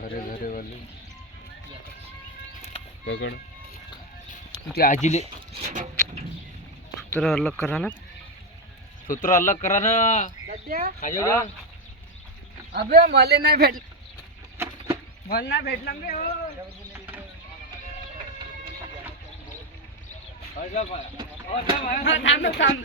घरे घरे वाले पकड़ ते आजीले सूत्र अलग करा ना, सूत्र अलग करा ना. अबे मला नाही भेटलं, मला नाही भेटलं बे. थांब थांब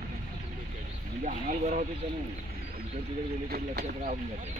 म्हणजे आम्हाला बरं होतं तर नाही, इकडे तिकडे गेले तरी लक्षात राहून जाते.